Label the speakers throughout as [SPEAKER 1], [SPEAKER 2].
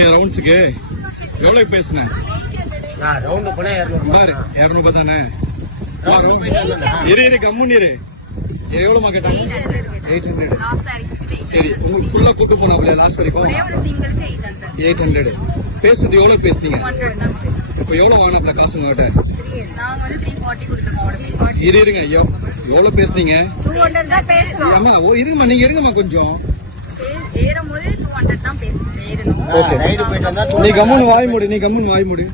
[SPEAKER 1] போனியா ரவுண்ட்ஸுக்கு? எவ்வளவு பேசுனேன்
[SPEAKER 2] போனா
[SPEAKER 1] பாரு இரநூறுபா தானே? இரு இரு கம்முன்னு இரு. எவ்வளவுமா கேட்டாங்க? Eight hundred. சரி உங்களுக்கு ஃபுல்லா கூட்டு போனாப்ல லாஸ்ட் வரைக்கும். Eight hundred. பேசுறது எவ்வளவு பேசுனீங்க? இப்போ எவ்வளவு வாங்கினாப்ல காசு உங்ககிட்ட? இரு இருங்க. எவ்- எவ்வளவு பேசுனீங்க? ஆமா ஓ இருங்கம்மா நீங்க இருங்கம்மா கொஞ்சம். ஓகே நீ கம்முன்னு வாய் மூடு நீ கம்முன்னு வாய் மூடு.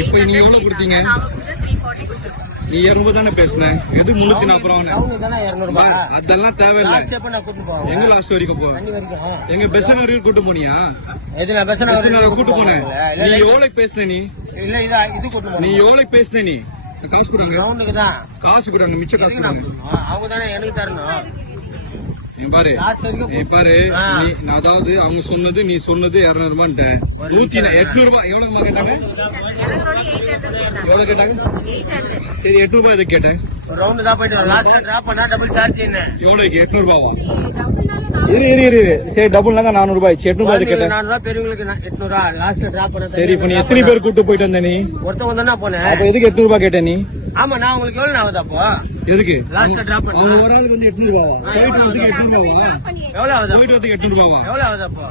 [SPEAKER 1] இப்ப நீங்க எவ்வளவு கொடுத்தீங்க? நீ இருநூறு தானே பேசுன? எது முன்னூத்தி நாற்பது ரூபா அதெல்லாம் தேவையில்லை. எங்க லாஸ்ட் வரைக்கும் போ? எங்க பெஸ் நகருக்கு கூட்டு போனியா?
[SPEAKER 2] பஸ்
[SPEAKER 1] நகர் கூட்டு போனேன் நீ எவ்வளவு பேசுன நீ? நீ எவ்வளவு பேசுன நீ? காசு கொடுங்க. காசு கொடுங்க மிச்ச காசு கொடுங்க.
[SPEAKER 2] கொடுக்கணும்? அவங்க தானே எனக்கு தரணும்.
[SPEAKER 1] பாரு. பாரு. அதாவது அவங்க சொன்னது நீ சொன்னது இருநூறு ரூபான்ட்ட நூத்தி எட்நூறு ரூபாய் எவ்வளவு கேட்டாங்க? எவ்வளவு கேட்டாங்க? சரி எட்நூறு ரூபாய் இதை கேட்டேன்?
[SPEAKER 2] ரவுண்டு தான் போயிட்டு வரோம். லாஸ்ட்ல டிராப் பண்ணா டபுள் சார்ஜ் என்ன?
[SPEAKER 1] எவ்வளவுக்கு? எட்நூறு ரூபாவா இரு இரு இரு. சரி டபுள்னாங்க நானூறு ரூபாய் எட்நூறு ரூபாய் கேட்டேன்?
[SPEAKER 2] நானூறு பெரியவங்களுக்கு எட்நூறா லாஸ்ட் டிராப் பண்ண
[SPEAKER 1] சரி இப்ப நீ எத்தனை பேர் கூட்டு போயிட்டு வந்த நீ?
[SPEAKER 2] ஒருத்தவங்க தானே போனேன்.
[SPEAKER 1] அப்ப எதுக்கு எட்நூறு ரூபாய் கேட்ட நீ?
[SPEAKER 2] ஆமா நான் உங்களுக்கு எவ்வளவு ஆகுது அப்போ?
[SPEAKER 1] எதுக்கு?
[SPEAKER 2] லாஸ்ட்ல டிராப் பண்ண.
[SPEAKER 1] ஒரு ஆளுக்கு வந்து எட்நூறு ரூபாவா? போயிட்டு வரதுக்கு எட்நூறு ரூபாவா?
[SPEAKER 2] எவ்வளவு ஆகுது?
[SPEAKER 1] போயிட்டு வரதுக்கு எட்நூறு ரூபாவா?
[SPEAKER 2] எவ்வளவு ஆகுது அப்போ?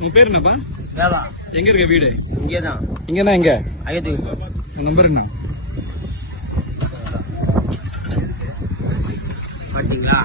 [SPEAKER 1] உன் பேர் என்னப்பா?
[SPEAKER 2] தேவா.
[SPEAKER 1] எங்க இருக்க வீடு?
[SPEAKER 2] இங்கேதான்.
[SPEAKER 1] இங்கதான் எங்க?
[SPEAKER 2] ஐயத்துக்கு
[SPEAKER 1] உன் நம்பர் என்ன?
[SPEAKER 2] பாத்தீங்களா?